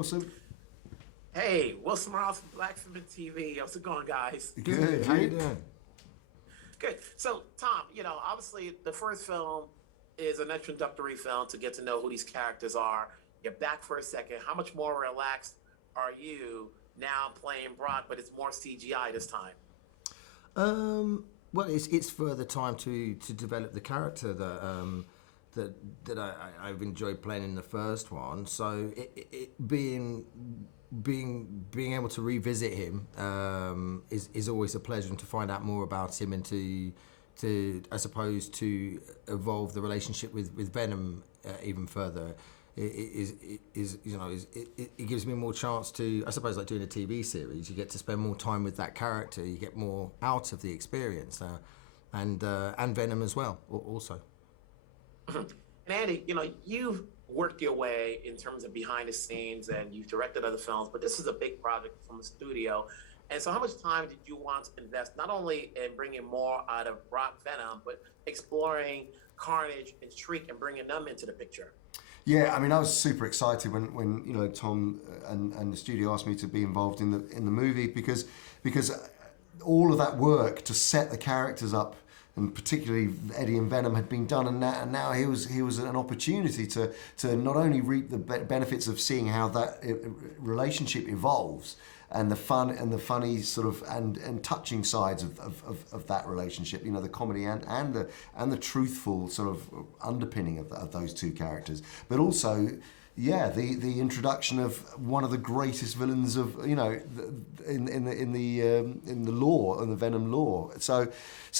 Wilson. Hey, Wilson Ross from Blacksmith TV. How's it going, guys? Good. How you doing? Good. So, Tom, obviously the first film is an introductory film to get to know who these characters are. You're back for a second. How much more relaxed are you now playing Brock, but it's more CGI this time? Well, it's further time to develop the character that I've enjoyed playing in the first one. So being able to revisit him is always a pleasure, and to find out more about him and to I suppose to evolve the relationship with Venom even further. It gives me more chance to, I suppose, like doing a TV series. You get to spend more time with that character. You get more out of the experience, and Venom as well, also. And Andy, you've worked your way in terms of behind the scenes, and you've directed other films, but this is a big project from the studio. And so how much time did you want to invest, not only in bringing more out of Brock Venom, but exploring Carnage and Shriek and bringing them into the picture? Yeah, I mean, I was super excited when Tom and the studio asked me to be involved in the movie because all of that work to set the characters up, and particularly Eddie and Venom, had been done, and now he was an opportunity to not only reap the benefits of seeing how that relationship evolves, and the fun and the funny sort of and touching sides of that relationship, the comedy and the truthful sort of underpinning of those two characters, but also, yeah, the introduction of one of the greatest villains of in the lore, in the Venom lore. So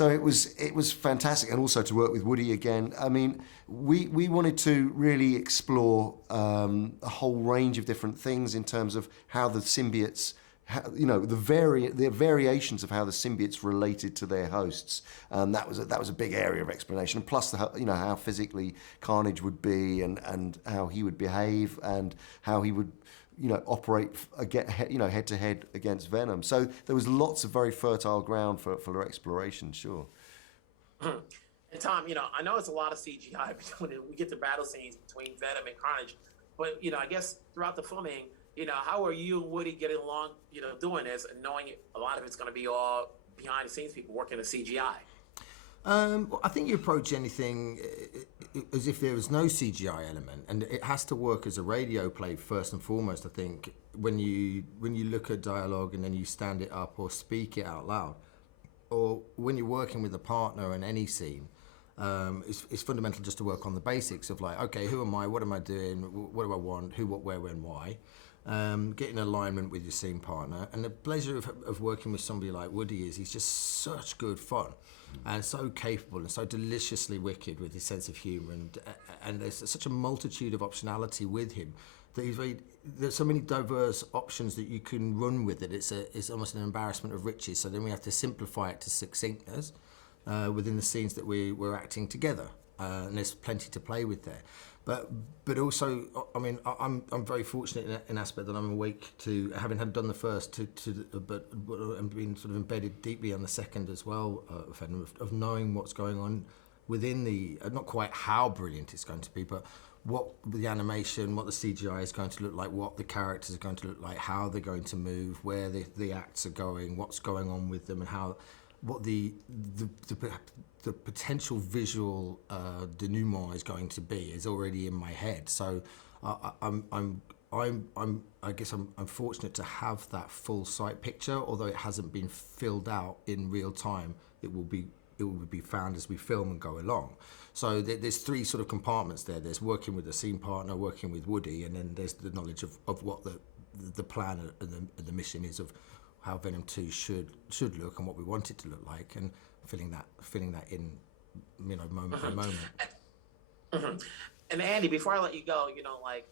it was fantastic, and also to work with Woody again. I mean, we wanted to really explore a whole range of different things in terms of how the symbiotes, the variations of how the symbiotes related to their hosts. That was a big area of explanation. Plus, how physically Carnage would be, and how he would behave, and how he would operate head to head against Venom. So there was lots of very fertile ground for exploration. Sure. And Tom, I know it's a lot of CGI when we get to battle scenes between Venom and Carnage, but I guess throughout the filming, how are you and Woody getting along, doing this, and knowing a lot of it's going to be all behind the scenes people working the CGI? Well, I think you approach anything as if there was no CGI element, and it has to work as a radio play first and foremost. I think when you look at dialogue and then you stand it up or speak it out loud, or when you're working with a partner in any scene, it's fundamental just to work on the basics of, like, okay, who am I? What am I doing? What do I want? Who, what, where, when, why? Get in alignment with your scene partner. And the pleasure of working with somebody like Woody is he's just such good fun, and so capable and so deliciously wicked with his sense of humour, and there's such a multitude of optionality with him that there's so many diverse options that you can run with it. It's almost an embarrassment of riches. So then we have to simplify it to succinctness within the scenes that we're acting together. And there's plenty to play with there, but also, I mean, I'm very fortunate in an aspect that I'm awake to having done the first, but and being sort of embedded deeply on the second as well, of knowing what's going on within the not quite how brilliant it's going to be, but what the animation, what the CGI is going to look like, what the characters are going to look like, how they're going to move, where the acts are going, what's going on with them, and what the potential visual denouement is going to be is already in my head. So I guess I'm fortunate to have that full sight picture, although it hasn't been filled out in real time. It will be found as we film and go along. So there's three sort of compartments there. There's working with the scene partner, working with Woody, and then there's the knowledge of what the plan and the mission is of how Venom 2 should look and what we want it to look like, and filling that in, moment by moment. Mm-hmm. And Andy, before I let you go,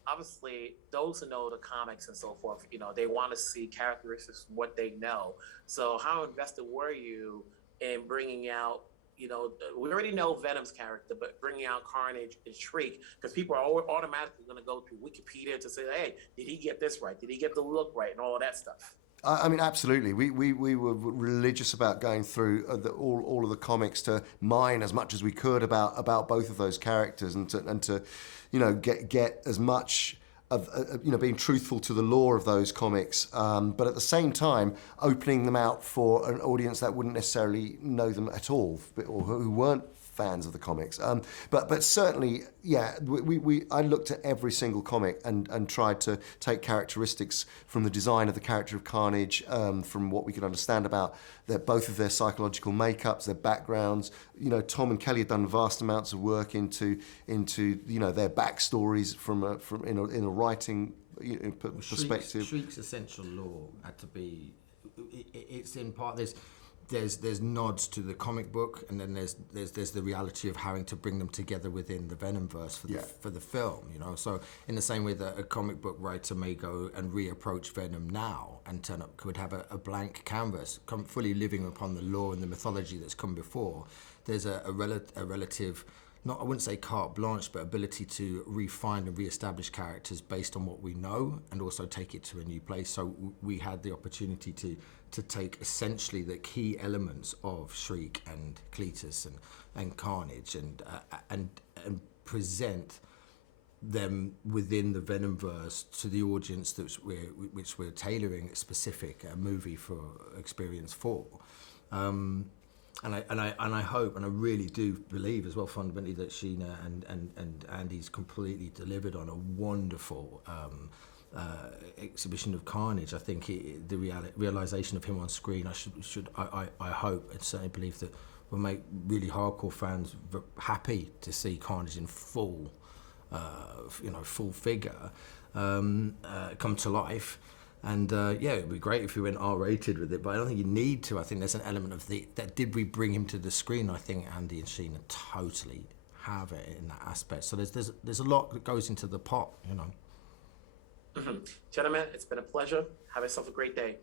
obviously those who know the comics and so forth, they want to see characteristics of what they know. So how invested were you in bringing out, we already know Venom's character, but bringing out Carnage and Shriek, because people are automatically going to go to Wikipedia to say, hey, did he get this right? Did he get the look right? And all of that stuff. I mean, absolutely. We were religious about going through all of the comics to mine as much as we could about both of those characters, and to get as much being truthful to the lore of those comics, but at the same time opening them out for an audience that wouldn't necessarily know them at all, or who weren't fans of the comics. But certainly, yeah, I looked at every single comic and tried to take characteristics from the design of the character of Carnage, from what we could understand about both of their psychological makeups, their backgrounds. Tom and Kelly had done vast amounts of work into their backstories from in a writing perspective. Shriek's essential lore had to be. It's in part there's nods to the comic book, and then there's the reality of having to bring them together within the Venomverse for the film. So in the same way that a comic book writer may go and reapproach Venom now and could have a blank canvas, fully living upon the lore and the mythology that's come before. There's a relative, I wouldn't say carte blanche, but ability to refine and re-establish characters based on what we know, and also take it to a new place. So we had the opportunity to take essentially the key elements of Shriek and Cletus and Carnage and present them within the Venomverse to the audience which we're tailoring a specific movie for experience for. And I hope, and I really do believe as well fundamentally, that Sheena and Andy's completely delivered on a wonderful exhibition of Carnage. I think the realization of him on screen, I hope and certainly believe that will make really hardcore fans happy to see Carnage in full figure come to life. And it'd be great if we went R-rated with it, but I don't think you need to. I think there's an element of that. Did we bring him to the screen? I think Andy and Sheena totally have it in that aspect. So there's a lot that goes into the pot, Gentlemen, it's been a pleasure. Have yourself a great day.